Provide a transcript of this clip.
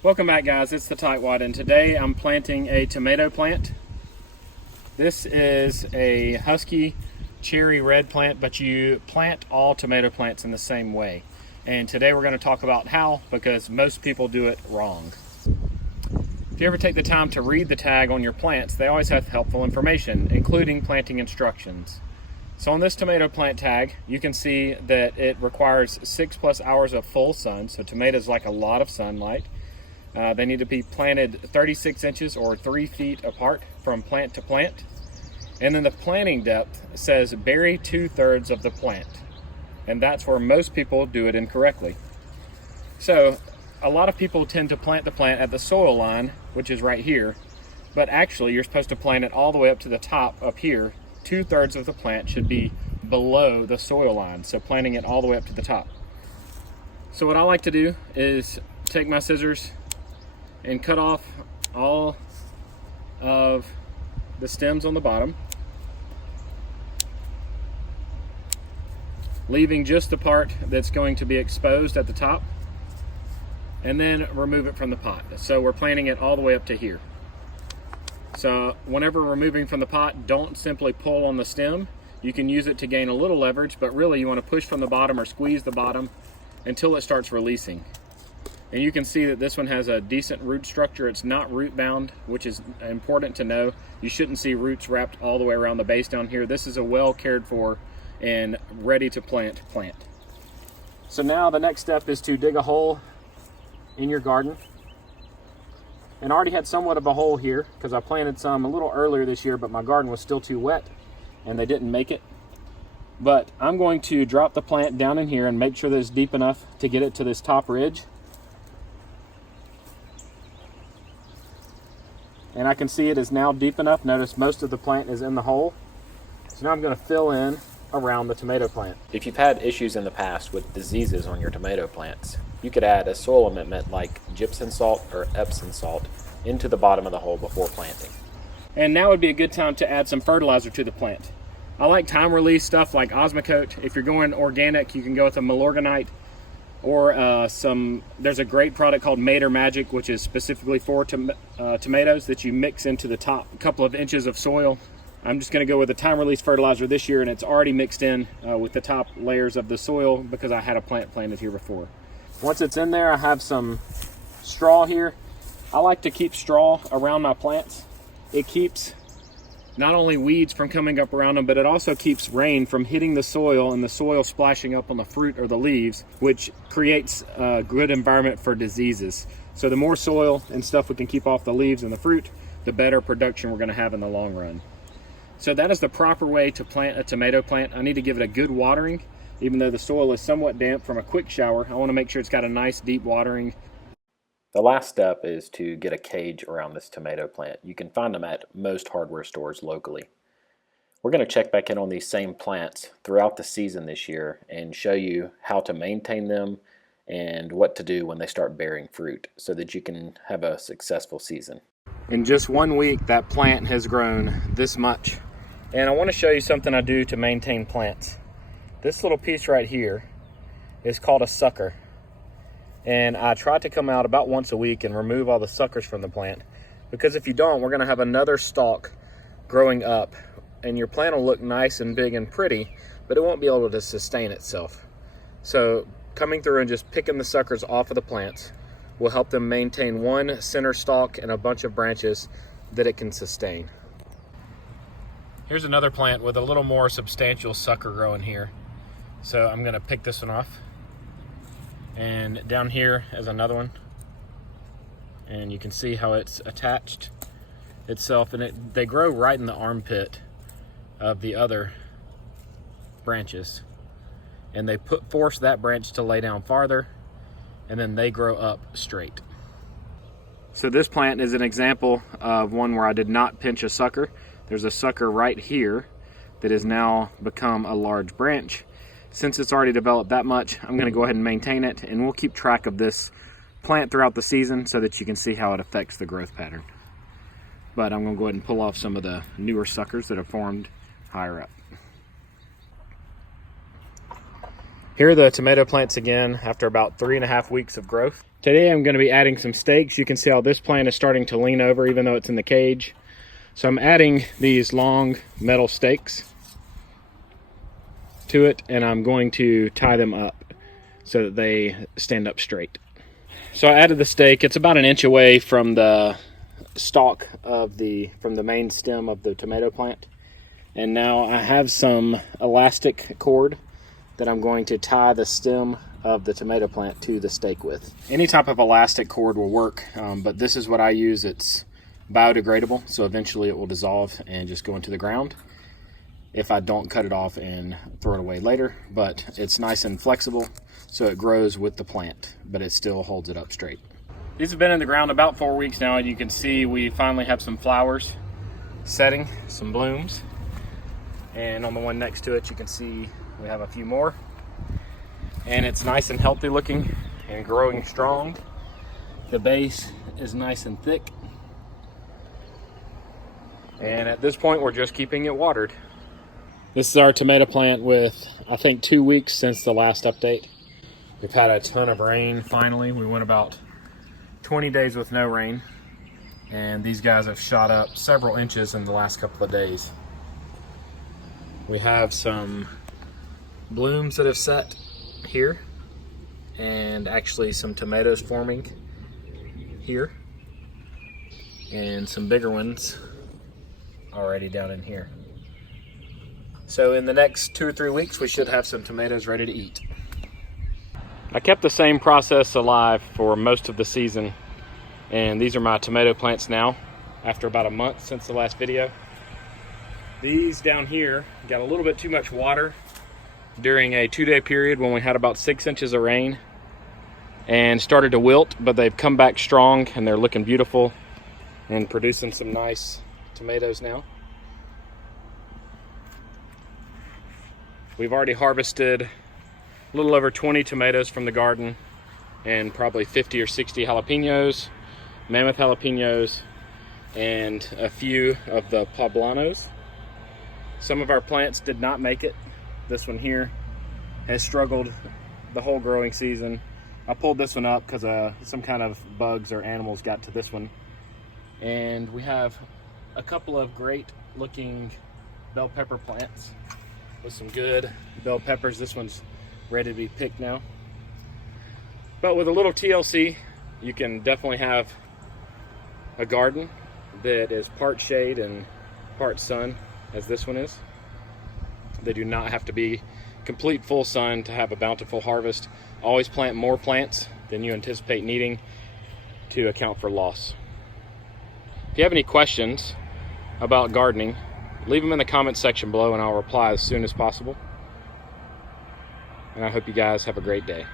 Welcome back, guys. It's the Tightwad, and today I'm planting a tomato plant. This is a husky cherry red plant, but you plant all tomato plants in the same way. And today we're going to talk about how, because most people do it wrong. If you ever take the time to read the tag on your plants, they always have helpful information, including planting instructions. So on this tomato plant tag, you can see that it requires 6+ hours of full sun. So tomatoes like a lot of sunlight. They need to be planted 36 inches or 3 feet apart from plant to plant. And then the planting depth says bury 2/3 of the plant. And that's where most people do it incorrectly. So a lot of people tend to plant the plant at the soil line, which is right here. But actually you're supposed to plant it all the way up to the top up here. 2/3 of the plant should be below the soil line. So planting it all the way up to the top. So what I like to do is take my scissors and cut off all of the stems on the bottom, leaving just the part that's going to be exposed at the top, and then remove it from the pot. So we're planting it all the way up to here. So whenever removing from the pot, don't simply pull on the stem. You can use it to gain a little leverage, but really you want to push from the bottom or squeeze the bottom until it starts releasing. And you can see that this one has a decent root structure. It's not root bound, which is important to know. You shouldn't see roots wrapped all the way around the base down here. This is a well cared for and ready to plant plant. So now the next step is to dig a hole in your garden. And I already had somewhat of a hole here because I planted some a little earlier this year, but my garden was still too wet and they didn't make it. But I'm going to drop the plant down in here and make sure that it's deep enough to get it to this top ridge. And I can see it is now deep enough. Notice most of the plant is in the hole. So now I'm going to fill in around the tomato plant. If you've had issues in the past with diseases on your tomato plants, you could add a soil amendment like gypsum salt or Epsom salt into the bottom of the hole before planting. And now would be a good time to add some fertilizer to the plant. I like time release stuff like Osmocote. If you're going organic, you can go with a Milorganite or there's a great product called Made or Magic, which is specifically for tomatoes that you mix into the top couple of inches of soil. I'm just going to go with a time release fertilizer this year, and it's already mixed in with the top layers of the soil because I had a plant planted here before. Once it's in there, I have some straw here. I like to keep straw around my plants. It keeps not only weeds from coming up around them, but it also keeps rain from hitting the soil and the soil splashing up on the fruit or the leaves, which creates a good environment for diseases. So the more soil and stuff we can keep off the leaves and the fruit, the better production we're going to have in the long run. So that is the proper way to plant a tomato plant. I need to give it a good watering. Even though the soil is somewhat damp from a quick shower, I want to make sure it's got a nice deep watering. The last step is to get a cage around this tomato plant. You can find them at most hardware stores locally. We're going to check back in on these same plants throughout the season this year and show you how to maintain them and what to do when they start bearing fruit so that you can have a successful season. In just 1 week, that plant has grown this much. And I want to show you something I do to maintain plants. This little piece right here is called a sucker. And I try to come out about once a week and remove all the suckers from the plant, because if you don't, we're going to have another stalk growing up and your plant will look nice and big and pretty, but it won't be able to sustain itself. So coming through and just picking the suckers off of the plants will help them maintain one center stalk and a bunch of branches that it can sustain. Here's another plant with a little more substantial sucker growing here. So I'm going to pick this one off. And down here is another one, and you can see how it's attached itself, and they grow right in the armpit of the other branches, and they force that branch to lay down farther, and then they grow up straight. So this plant is an example of one where I did not pinch a sucker. There's a sucker right here that has now become a large branch. Since it's already developed that much, I'm going to go ahead and maintain it, and we'll keep track of this plant throughout the season so that you can see how it affects the growth pattern. But I'm going to go ahead and pull off some of the newer suckers that have formed higher up. Here are the tomato plants again after about 3.5 weeks of growth. Today I'm going to be adding some stakes. You can see how this plant is starting to lean over even though it's in the cage. So I'm adding these long metal stakes to it, and I'm going to tie them up so that they stand up straight. So I added the stake. It's about an inch away from the stalk from the main stem of the tomato plant. And now I have some elastic cord that I'm going to tie the stem of the tomato plant to the stake with. Any type of elastic cord will work, but this is what I use. It's biodegradable, so eventually it will dissolve and just go into the ground if I don't cut it off and throw it away later. But it's nice and flexible, so it grows with the plant, but it still holds it up straight. These have been in the ground about 4 weeks now, and you can see we finally have some flowers setting, some blooms. And on the one next to it, you can see we have a few more. And it's nice and healthy looking and growing strong. The base is nice and thick. And at this point, we're just keeping it watered. This is our tomato plant with, I think, 2 weeks since the last update. We've had a ton of rain finally. We went about 20 days with no rain. And these guys have shot up several inches in the last couple of days. We have some blooms that have set here, and actually some tomatoes forming here, and some bigger ones already down in here. So in the next 2 or 3 weeks, we should have some tomatoes ready to eat. I kept the same process alive for most of the season, and these are my tomato plants now after about a month since the last video. These down here got a little bit too much water during a 2-day period when we had about 6 inches of rain and started to wilt, but they've come back strong and they're looking beautiful and producing some nice tomatoes now. We've already harvested a little over 20 tomatoes from the garden and probably 50 or 60 jalapenos, mammoth jalapenos, and a few of the poblanos. Some of our plants did not make it. This one here has struggled the whole growing season. I pulled this one up because some kind of bugs or animals got to this one. And we have a couple of great looking bell pepper plants with some good bell peppers. This one's ready to be picked now. But with a little TLC, you can definitely have a garden that is part shade and part sun, as this one is. They do not have to be complete full sun to have a bountiful harvest. Always plant more plants than you anticipate needing to account for loss. If you have any questions about gardening, leave them in the comments section below and I'll reply as soon as possible. And I hope you guys have a great day.